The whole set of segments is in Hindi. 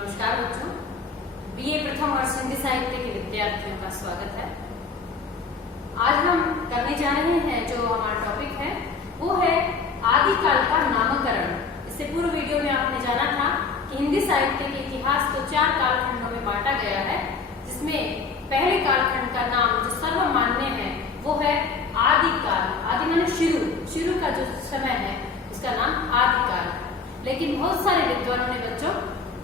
नमस्कार बच्चों, बीए प्रथम वर्ष हिंदी साहित्य के विद्यार्थियों का स्वागत है। आज हम करने जा रहे हैं जो हमारा टॉपिक है वो है आदिकाल का नामकरण। इससे पूर्व वीडियो में आपने जाना था कि हिंदी साहित्य के इतिहास को 4 कालखंडों में बांटा गया है, जिसमें पहले कालखंड का नाम जो सर्वमान्य है वो है आदिकाल। आदि माने शुरू का जो समय है उसका नाम आदिकाल है। लेकिन बहुत सारे विद्वानों ने बच्चों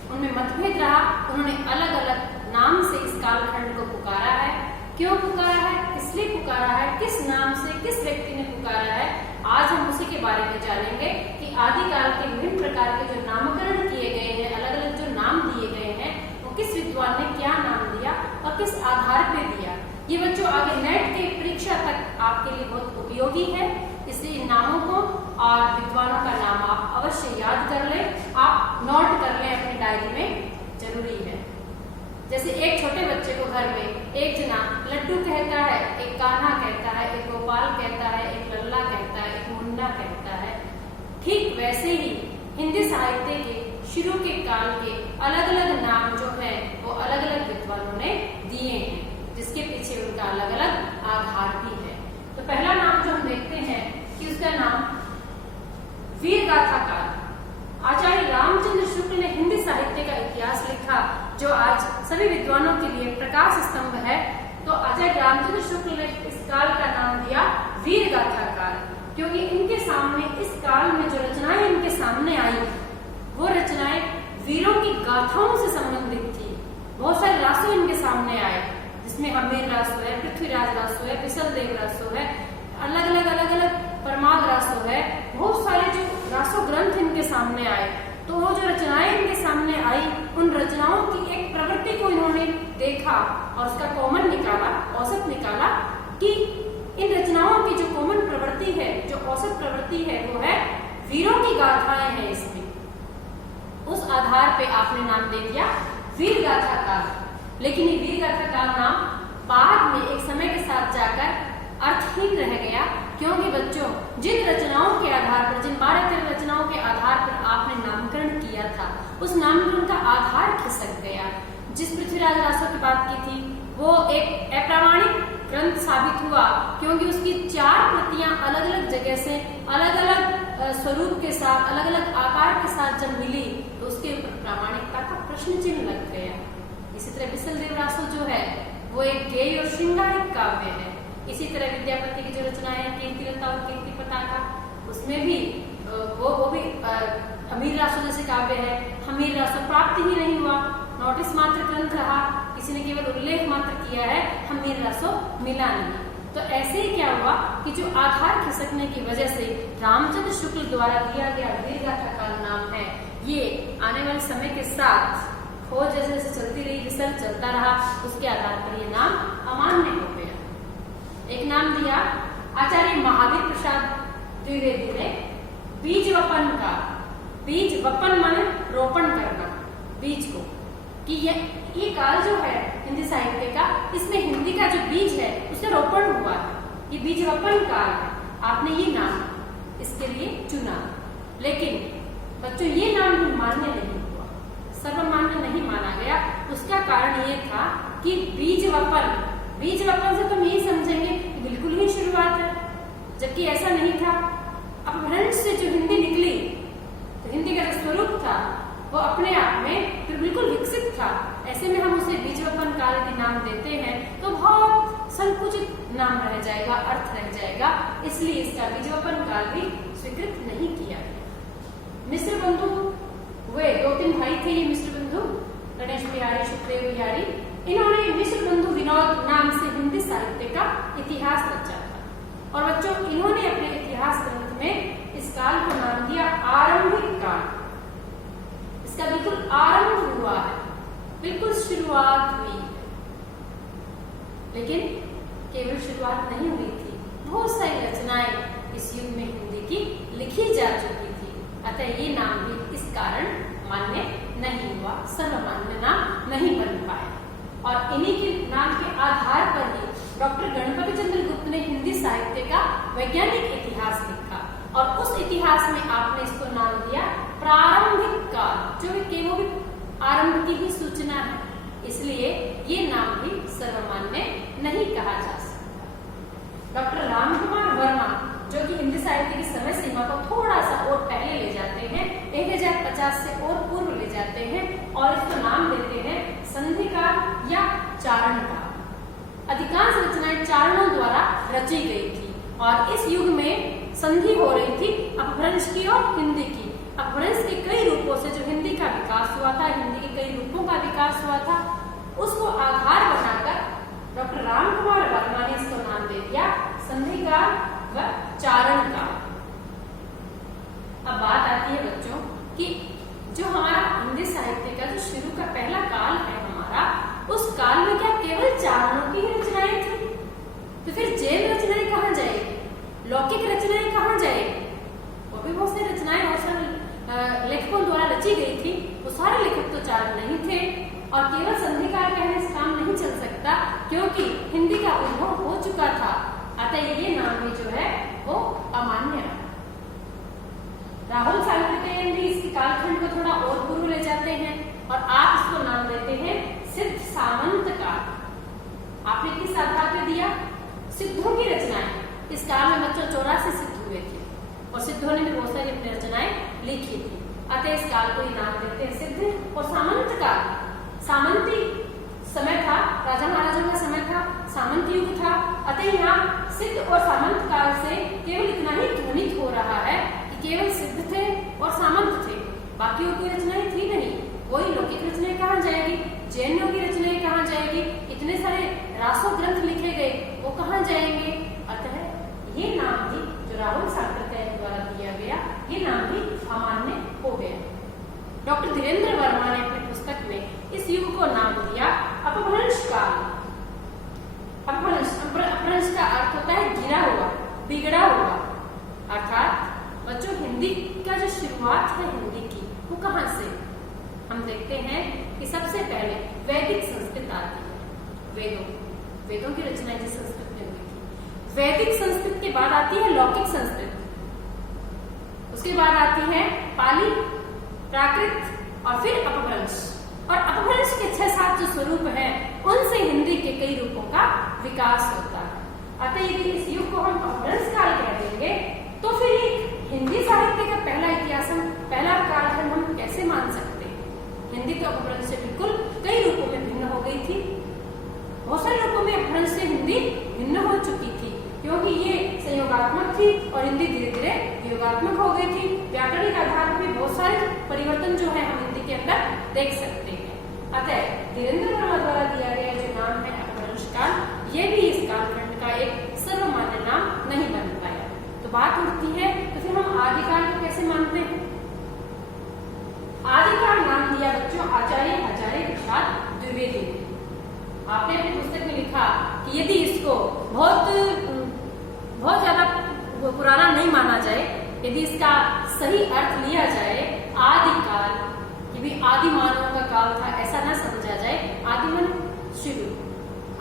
उनमें मतभेद रहा, उन्होंने अलग अलग नाम से इस कालखंड को पुकारा है। क्यों पुकारा है, इसलिए पुकारा है, किस नाम से किस व्यक्ति ने पुकारा है, आज हम उसी के बारे में जानेंगे कि आदिकाल के विभिन्न प्रकार के जो नामकरण किए गए हैं, अलग अलग जो नाम दिए गए हैं, वो किस विद्वान ने क्या नाम दिया और किस आधार पे दिया। ये बच्चों आगे नेट के परीक्षा तक आपके लिए बहुत उपयोगी है, इसलिए इन नामों को और विद्वानों का नाम आप अवश्य याद कर लें, आप नोट कर लें अपनी डायरी में, जरूरी है। जैसे एक छोटे बच्चे को घर में एक जना लड्डू कहता है, एक कान्हा कहता है, एक गोपाल कहता है, एक लल्ला कहता है, एक मुन्ना कहता है, ठीक वैसे ही हिंदी साहित्य के शुरू के काल के अलग अलग नाम जो है वो अलग अलग विद्वानों ने दिए हैं, जिसके पीछे उनका अलग अलग आधार भी है। तो पहला नाम जो हम देखते हैं कि उसका नाम वीर गाथा काल। आचार्य रामचंद्र शुक्ल ने हिंदी साहित्य का इतिहास लिखा, जो आज सभी विद्वानों के लिए प्रकाश स्तंभ है। तो आचार्य रामचंद्र शुक्ल ने इस काल का नाम दिया वीर गाथा काल, क्योंकि इनके सामने इस काल में जो रचनाएं इनके सामने आई वो रचनाएं वीरों की गाथाओं से संबंधित थी। बहुत सारे रासो इनके सामने आए, जिसमें हमीर रासो है, पृथ्वीराज रासो है, बिसल देव रासो है, अलग अलग परमाद रासो है, बहुत सारे जो रासो ग्रंथ इनके सामने आए। तो वो जो रचनाएं इनके सामने आई, उन रचनाओं की एक प्रवृत्ति को इन्होंने देखा और उसका कॉमन निकाला, औसत निकाला कि इन रचनाओं की जो कॉमन प्रवृत्ति है, जो औसत प्रवृत्ति है, वो है वीरों की गाथाएं हैं इसमें। उस आधार पे आपने नाम दे दिया वीर गाथा काल। लेकिन ये वीर गाथा काल नाम बाद में एक समय के साथ जाकर अर्थहीन रह गया, क्योंकि बच्चों जिन रचनाओं के आधार पर, जिन 12-13 रचनाओं के आधार पर आपने नामकरण किया था, उस नामकरण का आधार खिसक गया। जिस पृथ्वीराज रासो की बात की थी वो एक अप्रामाणिक ग्रंथ साबित हुआ, क्योंकि उसकी 4 प्रतियां अलग अलग जगह से अलग अलग स्वरूप के साथ, अलग अलग आकार के साथ जब मिली तो उसके ऊपर प्रामाणिकता का प्रश्न चिन्ह लग गया। इसी तरह बिसल देव रासो जो है वो एक गेय और श्रृंगारिक काव्य है। इसी तरह विद्यापति की जो रचनाएं हैं, कीर्तिलता और कीर्ति पताका, उसमें भी वो भी हमीर रासो जैसे काव्य है। हमीर रासो प्राप्त ही नहीं हुआ, नोटिस मात्र ग्रंथ रहा, किसी ने केवल उल्लेख मात्र किया है, हमीर रासो मिला नहीं। तो ऐसे ही क्या हुआ कि जो आधार खिसकने की वजह से रामचंद्र शुक्ल द्वारा दिया गया वीर गाथा काल नाम है, ये आने वाले समय के साथ खोज जैसे जैसे चलती रही, रिसर्च चलता रहा, उसके आधार पर ये नाम अमान्य हो गया। एक नाम दिया आचार्य महावीर प्रसाद द्विवेदी ने बीज वपन का। बीज वपन माने रोपण करना बीज को, कि ये काल जो है हिंदी साहित्य का, इसमें हिंदी का जो बीज है उसका रोपण हुआ है, ये बीज वपन काल है। आपने ये नाम इसके लिए चुना, लेकिन बच्चों ये नाम भी मान्य नहीं हुआ, सर्वमान्य नहीं माना गया। उसका कारण ये था कि बीज वपन से तुम यही समझेंगे बिल्कुल ही शुरुआत है, जबकि ऐसा नहीं था। अपभ्रंश से जो हिंदी निकली, तो हिंदी का जो स्वरूप था वो अपने आप में फिर बिल्कुल विकसित था। ऐसे में हम उसे बीज वपन काल के नाम देते हैं तो बहुत संकुचित नाम रह जाएगा, अर्थ रह जाएगा, इसलिए इसका बीज वपन काल भी स्वीकृत नहीं किया गया। मिश्र बंधु हुए, 2-3 भाई थे ये मिश्र बंधु, गणेश बिहारी, सुखदेव बिहारी। इन्होंने मिश्र बंधु विनोद नाम से हिंदी साहित्य का इतिहास रचा था। और बच्चों इन्होंने अपने इतिहास ग्रंथ में इस काल को नाम दिया आरंभिक काल। इसका बिल्कुल आरंभ हुआ है, बिल्कुल शुरुआत हुई है, लेकिन केवल शुरुआत नहीं हुई थी, बहुत सारी रचनाएं इस युग में हिंदी की लिखी जा चुकी थी। अतः ये नाम भी इस कारण मान्य नहीं हुआ, सर्वमान्य नाम नहीं बन पाया। और इन्हीं के नाम के आधार पर ही डॉक्टर गणपति चंद्र गुप्त ने हिंदी साहित्य का वैज्ञानिक इतिहास लिखा, और उस इतिहास में आपने इसको नाम दिया प्रारंभिक काल, जो कि वो भी आरंभ की इसलिए ये नाम भी सर्वमान्य नहीं कहा जा सकता। डॉक्टर रामकुमार वर्मा जो कि हिंदी साहित्य की समय सीमा को थोड़ा सा और पहले ले जाते हैं, 1050 से और पूर्व ले जाते हैं और इसको नाम देते हैं संधिकाल या चारणकाल। अधिकांश रचनाएं चारणों द्वारा रची गई थी और इस युग में संधि हो रही थी अपभ्रंश की और हिंदी की। अपभ्रंश के कई रूपों से जो हिंदी का विकास हुआ था, हिंदी के कई रूपों का विकास हुआ था, उसको आधार बनाकर डॉक्टर रामकुमार वर्मा ने इसको नाम दे दिया संधिकाल व चारणकाल। अब बात आती है बच्चों कि जो हमारा हिंदी साहित्य का जो शुरू का पहला काल है हमारा, उस काल में क्या केवल चारणों की ही रचनाएं थी? तो फिर जैन रचनाएं कहाँ जाएगी, लौकिक रचनाएं कहाँ जाएगी? वो भी बहुत सी रचनाएं बहुत सारे लेखकों द्वारा रची गई थी, वो सारे लेखक तो चारण नहीं थे और केवल संधिकाल कहने से काम नहीं चल सकता क्योंकि हिंदी का उद्भव हो चुका था, अतः ये नाम भी जो है वो अमान्य है। राहुल सावित्री भी इसके कालखंड को थोड़ा और पूर्व ले जाते हैं और आप इसको नाम देते हैं सिद्ध सामंत काल। आपने किस आधार पे दिया? सिद्धों की रचनाएं। इस काल में बच्चों 84 सिद्ध हुए थे और सिद्धों ने भी बहुत सारी अपनी रचनाएं लिखी थी, अतः इस काल को नाम देते हैं सिद्ध। और सामंत काल, सामंती समय था, राजा महाराजाओं का समय था, सामंत युग था, अतः यहाँ सिद्ध और सामंत काल से केवल इतना ही ध्वनित हो रहा है कि केवल सिद्ध थे और सामंत थे, बाकी और कोई रचनाएं थी नहीं। वही लौकिक रचनाएं कहाँ जाएगी, जैनों की रचनाएं कहाँ जाएगी, इतने सारे रासो ग्रंथ लिखे गए वो कहाँ जाएंगे? अतः ये नाम भी जो राहुल सावित्री द्वारा दिया गया, ये नाम भी अमान्य हो गया। डॉक्टर धीरेन्द्र वर्मा ने अपनी पुस्तक में इस युग को नाम दिया अपभ्रंश काल। अपभ्रंश का अर्थ होता है गिरा हुआ, बिगड़ा हुआ। अर्थात बच्चों हिंदी का जो शुरुआत है हिंदी की वो कहाँ से? हम देखते हैं कि सबसे पहले वैदिक संस्कृत आती है, वेदों की रचनाएं जिस संस्कृत में हुई थी। वैदिक संस्कृत के बाद आती है लौकिक संस्कृत, उसके बाद आती है पाली, प्राकृत और फिर अपभ्रंश। और अपभ्रंश के 6-7 जो स्वरूप हैं उनसे हिंदी के कई रूपों का विकास होता है। अतः यदि इस युग को हम अपभ्रंश काल कह देंगे तो फिर एक हिंदी साहित्य का पहला इतिहास, पहला कालखंड हम कैसे मान सकते हैं? हिंदी तो अपभ्रंश से बिल्कुल कई रूपों में भिन्न हो गई थी, बहुत सारे रूपों में अपभ्रंश से हिंदी भिन्न हो चुकी थी क्योंकि ये संयोगात्मक थी और हिंदी धीरे धीरे वियोगात्मक हो गई थी। व्याकरणिक आधार पर बहुत सारे परिवर्तन जो है हम हिंदी के अंदर देख सकते हैं। अतः धीरेन्द्र वर्मा द्वारा दिया गया जो नाम है अपभ्रंश काल, ये भी इस कालखंड का एक सर्वमान्य नाम नहीं बन पाया। तो बात उठती है तो फिर हम आदिकाल को कैसे मानते हैं? आदिकाल नाम दिया बच्चों आचार्य हजारी प्रसाद द्विवेदी। आपने अपनी पुस्तक में लिखा कि यदि इसको बहुत ज्यादा पुराना नहीं माना जाए, यदि इसका सही अर्थ लिया जाए आदिकाल कि भी आदि मानव का काल था, ऐसा ना समझा जाए। आदिमन शुरू,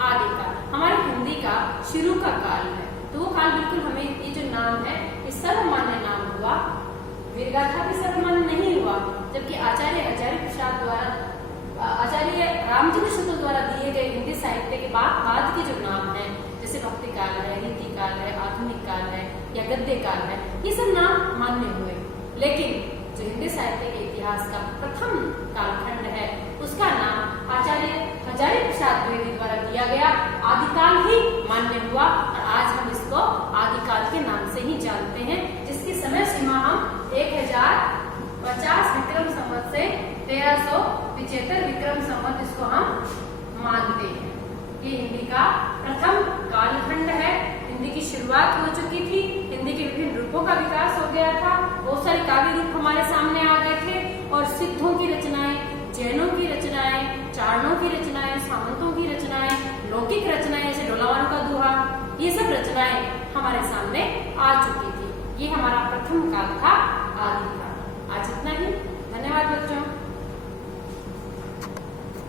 आदिकाल हमारी हिंदी का शुरू का काल है, तो वो काल बिल्कुल हमें ये जो नाम है इस सर्वमान्य नाम हुआ। वीरगाथा भी सर्वमान्य नहीं हुआ, जबकि आचार्य हजारी प्रसाद द्वारा, आचार्य रामचंद्र शुक्ल द्वारा दिए गए हिंदी साहित्य के बाद के जो नाम है जैसे भक्ति काल है, रीति काल है, आधुनिक काल है या गद्य काल है, ये सब नाम मान्य हुए। लेकिन जो हिंदी साहित्य के इतिहास का प्रथम कालखंड है उसका नाम आचार्य हजारी प्रसाद द्विवेदी द्वारा दिया गया आदिकाल ही मान्य हुआ और आज हम इसको आदिकाल के नाम से ही जानते हैं, जिसकी समय सीमा हम 1050 विक्रम संवत से 1375 विक्रम संवत इसको हम मानते हैं। ये हिंदी का प्रथम कालखंड है। हिंदी की शुरुआत हो चुकी थी, हिंदी के विभिन्न रूपों का विकास हो गया था, बहुत सारे काव्य रूप हमारे सामने आ गए थे और सिद्धों की रचनाएं, जैनों की रचनाएं, चारणों की रचनाएं, सामंतों की रचनाएं, लौकिक रचनाएं जैसे डोलावारों का दोहा, ये सब रचनाएं हमारे सामने आ चुकी थी। ये हमारा प्रथम काल था आदि।